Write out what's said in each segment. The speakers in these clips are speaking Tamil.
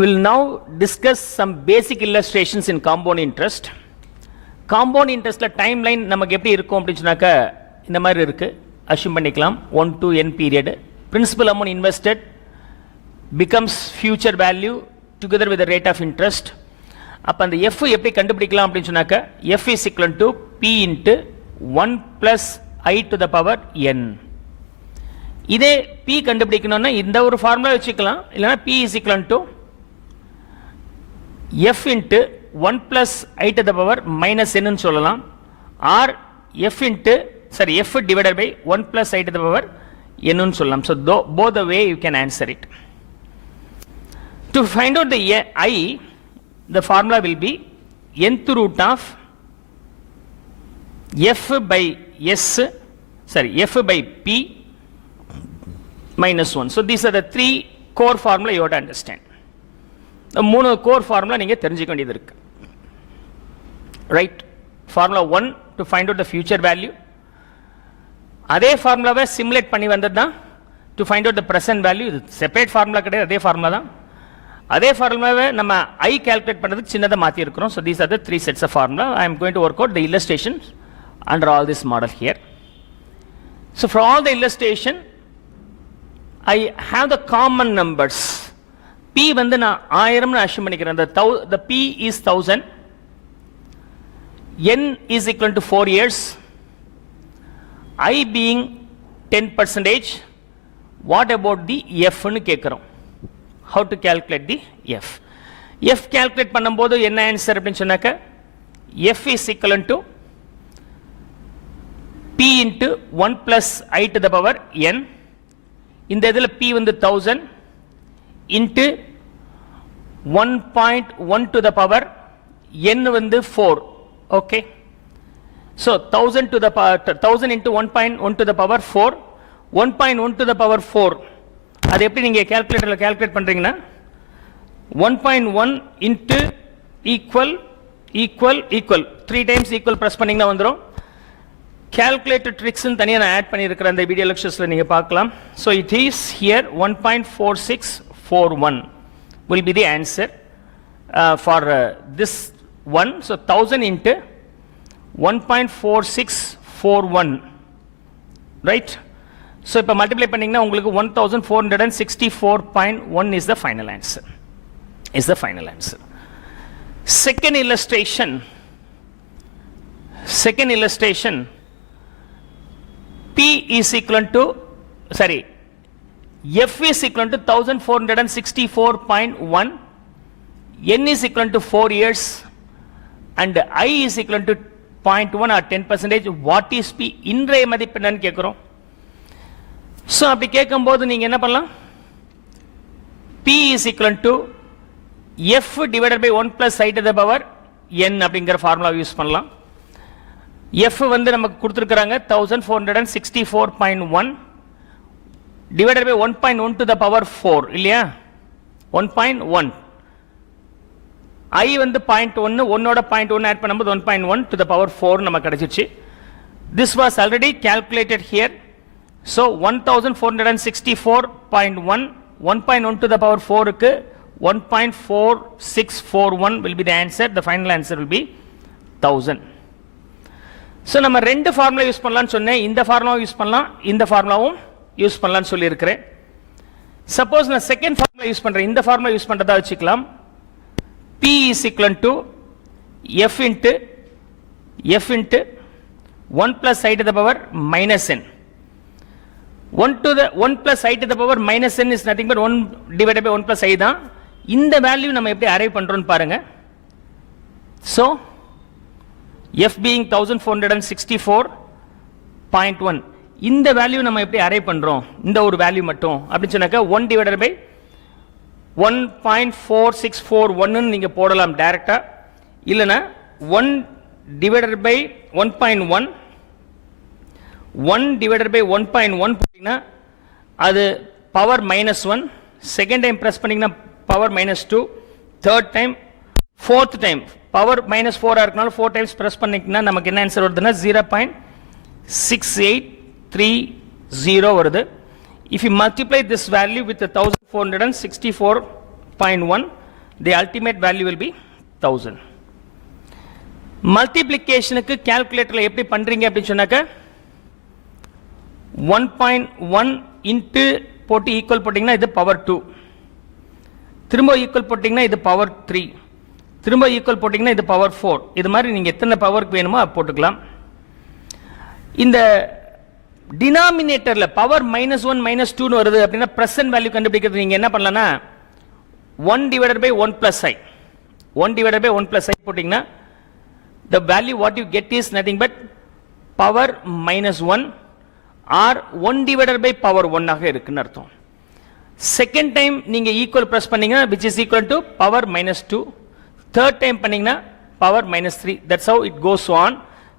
We will now discuss some basic illustrations in compound interest. Compound interest timeline நமக்கு எப்படி இருக்கும் அப்படின்னு சொன்னாக்க இந்த மாதிரி இருக்கு. அஷ்யூம் பண்ணிக்கலாம் 1 to n period. Principal amount invested becomes future value together with the rate of interest. அப்ப அந்த f எப்படி கண்டுபிடிக்கலாம் அப்படின்னு சொன்னாக்க f is equal to p into 1 plus I to the power n. இதே p கண்டுபிடிக்கணும்னா இந்த ஒரு ஃபார்முலா வச்சுக்கலாம், இல்லைன்னா p is equal to f into 1 plus I to the power minus n ன்னு சொல்லலாம், or f divided by 1 plus I to the power n ன்னு சொல்லலாம். So both the way you can answer it. To find out the I, the formula will be nth root of f by p minus 1. So these are the three core formula you have to understand. மூணு கோர் ஃபார்முலா நீங்க தெரிஞ்சுக்க வேண்டியது இருக்கு. Right, formula 1 to find out the future value. அதே ஃபார்முலாவை சிமுலேட் பண்ணி வந்தது தான் to find out the present value. இது செப்பரேட் ஃபார்முலா கிடையாது, அதே ஃபார்முலா தான். அதே ஃபார்முலாவை நம்ம ஐ கால்குலேட் பண்ணுறதுக்கு சின்னதாக மாற்றி இருக்கிறோம். So these are the three sets of formula. I am going to work out the illustration under all this model here. So for all the illustration I have the common numbers. p வந்து நான் 1000 னு அஷ்யூம் பண்ணிக்கிறேன். the p is 1000, n is equal to 4 years, I being 10%. what about the f னு கேக்குறோம். how to calculate the f calculate பண்ணும்போது என்ன ஆன்சர் அப்படினு சொன்னாக்க f is equal to p into 1 plus I to the power n. இந்த இதுல p வந்து 1000 into 1.1 to the power n வந்து 4. okay, so 1000 to the power 1000 into 1.1 to the power 4, 1.1 to the power 4. அது எப்படி நீங்க கால்குலேட்டர்ல கால்குலேட் பண்றீங்கன்னா 1.1 into equal 3 times equal press பண்ணீங்கன்னா வந்துரும். calculator tricks ன்னு தனியா நான் ஆட் பண்ணி இருக்கிற அந்த வீடியோ லெக்சர்ஸ்ல நீங்க பார்க்கலாம். so it is here 1.4641 will be the answer for this one. so 1000 into 1.4641, right? so இப்ப மல்டிப்ளை பண்ணீங்கன்னா உங்களுக்கு 1464.1 is the final answer. second illustration, p is equal to f is equal to 1464.1, n is equal to 4 years, and I is equal to 0.1 or 10%. what is p? இன்றைய மதிப்பு என்னன்னு கேக்குறோம். சோ அப்படி கேட்கும்போது நீங்க என்ன பண்ணலாம், p is equal to f divided by 1 plus I to the power n அப்படிங்கிற ஃபார்முலா யூஸ் பண்ணலாம். f வந்து நமக்கு கொடுத்திருக்காங்க 1464.1 divided by 1.1 to the power 4 இல்லையா, 1.1. I வந்து 0.1, 1 ஓட 0.1 ஆட் பண்ணும்போது 1.1 to the power 4 நமக்கு கிடைச்சிச்சு. this was already calculated here. so 1464.1 1.1 to the power 4 க்கு 1.4641 will be the answer. the final answer will be 1000. so நம்ம ரெண்டு ஃபார்முலா யூஸ் பண்ணலாம்னு சொன்னேன். இந்த ஃபார்முலாவும் யூஸ் பண்ணலாம், இந்த ஃபார்முலாவும் யூஸ் பண்ணலாம்னு சொல்லி இருக்கிறேன். சப்போஸ் நான் செகண்ட் ஃபார்முலா யூஸ் பண்றேன், இந்த ஃபார்முலா யூஸ் பண்றதா வச்சுக்கலாம். p is equal to f into 1 plus I to the power minus n. 1 plus I to the power minus n is nothing but 1 divided by 1 plus I தான். இந்த வேல்யூ நம்ம எப்படி அரைவ் பண்றோம்னு பாருங்க. so f being 1464.1, இந்த வேல்யூ நம்ம எப்படி அரைவ் பண்றோம், இந்த ஒரு வேல்யூ மட்டும் அப்படின்னு சொன்னாக்க 1 divided by 1.4641 ன்னு நீங்க போடலாம் டைரக்டா, இல்லனா 1 divided by 1.1 divided by 1.1 போட்டீங்கன்னா அது பவர் -1, செகண்ட் டைம் பிரஸ் பண்ணீங்கன்னா power -2, third time, fourth time power -4 இருக்கனால 4 டைம்ஸ் பிரஸ் பண்ணீங்கன்னா நமக்கு என்ன ஆன்சர் வருதுன்னா 0.6830 வருது. If you multiply this value with 1464.1, the ultimate value will be 1000. மல்டிப்ளிகேஷனுக்கு கால்குலேட்டரில் எப்படி பண்ணுறீங்க அப்படின்னு சொன்னாக்க 1.1 இன்ட்டு போட்டு ஈக்குவல் போட்டிங்கன்னா இது பவர் 2, திரும்ப ஈக்குவல் போட்டிங்கன்னா இது பவர் 3, திரும்ப ஈக்குவல் போட்டிங்கன்னா இது பவர் 4. இது மாதிரி நீங்கள் எத்தனை பவருக்கு வேணுமோ அது போட்டுக்கலாம். இந்த டினாமினேட்டரில் பவர் -1 -2 வருது அப்படின்னா ப்ரெசன்ட் வேல்யூ கண்டுபிடிக்கிறது நீங்கள் என்ன பண்ணலாம்னா 1 divided by 1 plus I, 1 divided by 1 plus I போட்டிங்கன்னா the value what you get is nothing but power -1 or 1 divided by power 1 ஆக இருக்குன்னு அர்த்தம். செகண்ட் டைம் நீங்கள் ஈக்குவல் ப்ரெஸ் பண்ணீங்கன்னா which is equal to power -2, third time பண்ணீங்கன்னா power -3. that's how it goes on.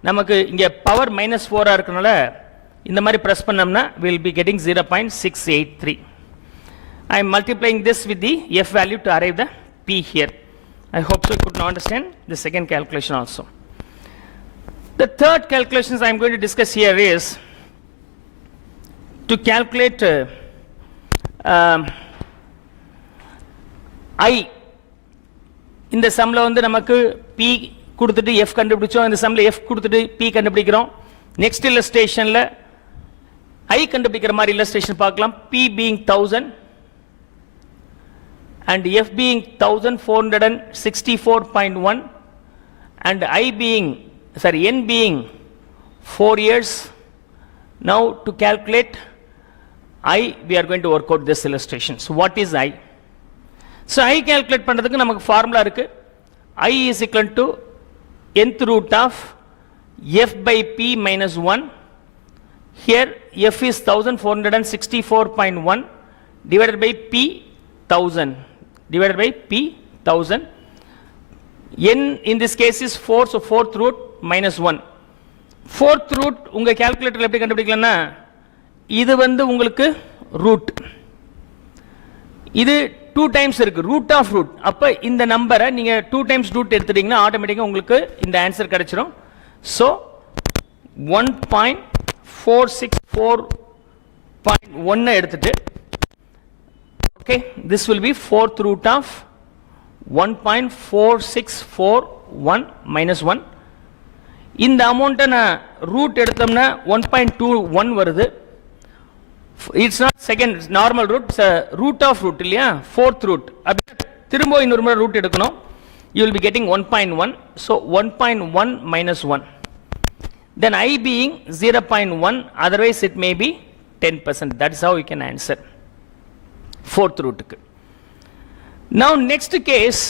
நமக்கு இங்கே பவர் -4 இருக்கனால இந்த மாதிரி ப்ரெஸ் பண்ணோம்னா we'll be getting 0.683. I am multiplying this with the f value to arrive the p here. I hope so you could understand the second calculation also. The third calculations I am going to discuss here is to calculate I. இந்த சம்ல வந்து நமக்கு p கொடுத்துட்டு f கண்டுபிடிச்சோம், இந்த சம்ல f கொடுத்துட்டு p கண்டுபிடிக்கிறோம். நெக்ஸ்ட் இல்லஸ்ட்ரேஷன்ல I கண்டுபிடிக்கிற மாதிரி இல்லஸ்ட்ரேஷன் பார்க்கலாம். p being 1000 and f being 1464.1 and n being 4 years. Now to calculate I, we are going to work out this illustration. So what is I? So I calculate பண்றதுக்கு நமக்கு ஃபார்முலா இருக்கு. I is equal to nth root of f by p minus 1. Here f is 1464.1 divided by p 1000 divided by p 1000. n in this case is 4, so 4th root minus 1. 4th root உங்க கால்குலேட்டர்ல எப்படி கண்டுபிடிக்கலாம்னா இது வந்து உங்களுக்கு ரூட், இது 2 டைம்ஸ் இருக்கு ரூட் ஆஃப் ரூட். அப்ப இந்த நம்பரை நீங்க 2 டைம்ஸ் ரூட் எடுத்துட்டீங்கன்னா ஆட்டோமேட்டிக்கா உங்களுக்கு இந்த ஆன்சர் கிடைச்சிரும். so 1.464.1 எடுத்துட்டு okay, this will be 4th root of 1.4641 minus 1. இந்த அமௌண்ட்டை நான் ரூட் எடுத்தோம்னா 1.21 வருது. It's not second normal root, root of root இல்லையா, 4th ரூட். அப்படி திரும்ப இன்னொரு முறை ரூட் எடுக்கணும். you will be getting 1.1. so 1.1 minus 1. then I being 0.1, otherwise it may be 10%. that is how you can answer 4th ரூட்டுக்கு. now next case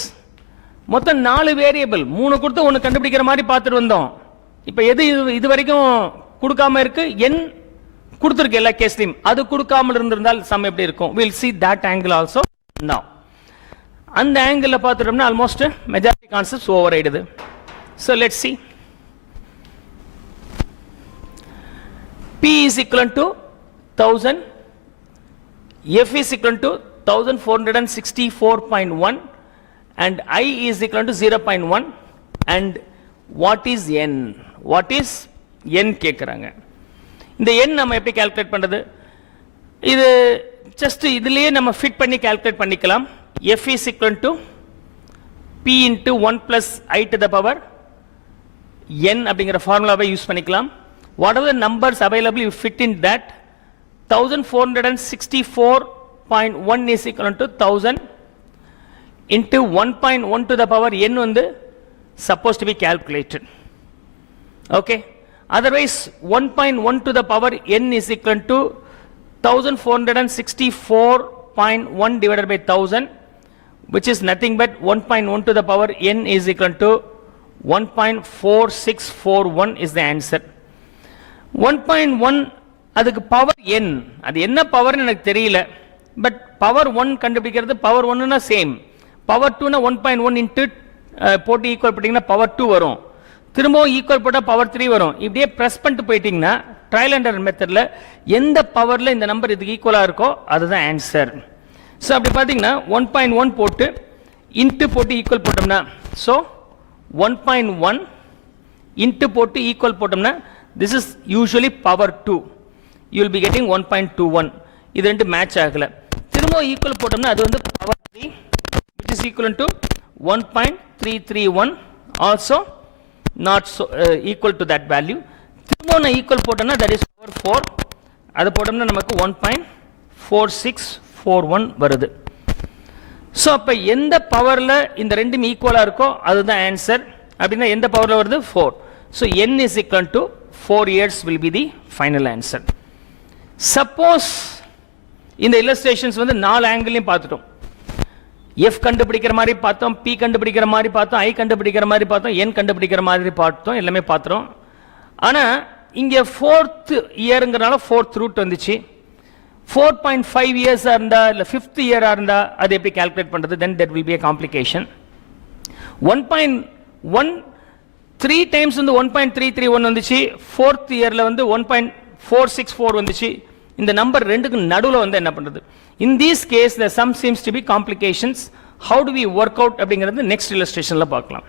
மொத்தம் 4 வேரியபிள், 3 கொடுத்து 1 கண்டுபிடிக்கிற மாதிரி பார்த்துட்டு வந்தோம். இப்போ எது இது வரைக்கும் கொடுக்காம இருக்கு, n கொடுத்துருக்கு எல்லா கேஸ்லையும். அது கொடுக்காமல் இருந்திருந்தால் சம் எப்படி இருக்கும், we'll see that angle also now. அந்த ஆங்கிள் பார்த்துட்டோம்னா ஆல்மோஸ்ட் மெஜாரிட்டி கான்செப்ட்ஸ் ஓவர் ஆயிடுது. so let's see. p is equal to 1000, f is equal to 1464.1 and I is equal to 0.1. and what is n? what is n கேக்குறாங்க. இந்த n நம்ம எப்படி கால்குலேட் பண்றது, இது ஜஸ்ட் இதுலயே நம்ம ஃபிட் பண்ணி கால்குலேட் பண்ணிக்கலாம். f is equal to p into 1 plus I to the power n அப்படிங்கிற ஃபார்முலாவை யூஸ் பண்ணிக்கலாம். whatever the numbers available you fit in that. 1464.1 is equal to 1000 into 1.1 to the power n வந்து supposed to be calculated. okay, otherwise 1.1 to the power n is equal to 1464.1 divided by 1000, which is nothing but 1.1 to the power n is equal to 1.4641 is the answer. 1.1 அதுக்கு பவர் n, அது என்ன பவர்னு எனக்கு தெரியல. பட் பவர் 1 கண்டுபிடிக்கிறது பவர் 1னா சேம், பவர் 2னா 1.1 இன்ட்டு போட்டு ஈக்குவல் பண்ணிங்கன்னா பவர் 2 வரும், திரும்பவும் ஈக்குவல் போட்டால் பவர் 3 வரும். இப்படியே ப்ரெஸ் பண்ணிட்டு போயிட்டீங்கன்னா ட்ரையல் அண்ட் எரர் மெத்தடில் எந்த பவரில் இந்த நம்பர் இதுக்கு ஈக்குவலாக இருக்கோ அதுதான் ஆன்சர். ஸோ அப்படி பார்த்தீங்கன்னா 1.1 போட்டு இன்ட்டு போட்டு ஈக்குவல் போட்டோம்னா, ஸோ 1.1 இன்ட்டு போட்டு ஈக்குவல் போட்டோம்னா this is usually power 2. you will be getting 1.21. இது ரெண்டு மேட்ச் ஆகல. திரும்ப ஈக்குவல் போட்டோம்னா அது வந்து power 3 which is is equivalent to 1.331 also not so equal to that value. திரும்ப நான் ஈக்குவல் போட்டோம்னா that is over 4, அது போட்டோம்னா நமக்கு 1.4641 வருது. ஸோ அப்போ எந்த பவரில் இந்த ரெண்டும் ஈக்குவலாக இருக்கோ அதுதான் ஆன்சர். அப்படின்னா எந்த பவரில் வருது 4. So n is equal to 4 years will be the final answer. Suppose இந்த illustrations வந்து 4 ஆங்கிளையும் பார்த்துட்டோம். F கண்டுபிடிக்கிற மாதிரி பார்த்தோம், P கண்டுபிடிக்கிற மாதிரி பார்த்தோம், I கண்டுபிடிக்கிற மாதிரி பார்த்தோம், N கண்டுபிடிக்கிற மாதிரி பார்த்தோம், எல்லாமே பார்த்துறோம். ஆனால் இங்கே 4th இயருங்கிறனால 4th ரூட் வந்துச்சு. 4.5 இயர்ஸாக இருந்தால் இல்லை 5th இயராக இருந்தால் அது எப்படி கால்குலேட் பண்ணுறது? Then that will be a complication. 3 times வந்து 1.331 வந்துச்சு, 4th இயரில் வந்து 1.464 வந்துச்சு. இந்த நம்பர் ரெண்டுக்கு நடுவில் வந்து என்ன பண்ணுறது? In this case the sum seems to be complications. How do we work out அப்படிங்கிறது நெக்ஸ்ட் இல்லஸ்ட்ரேஷனில் பார்க்கலாம்.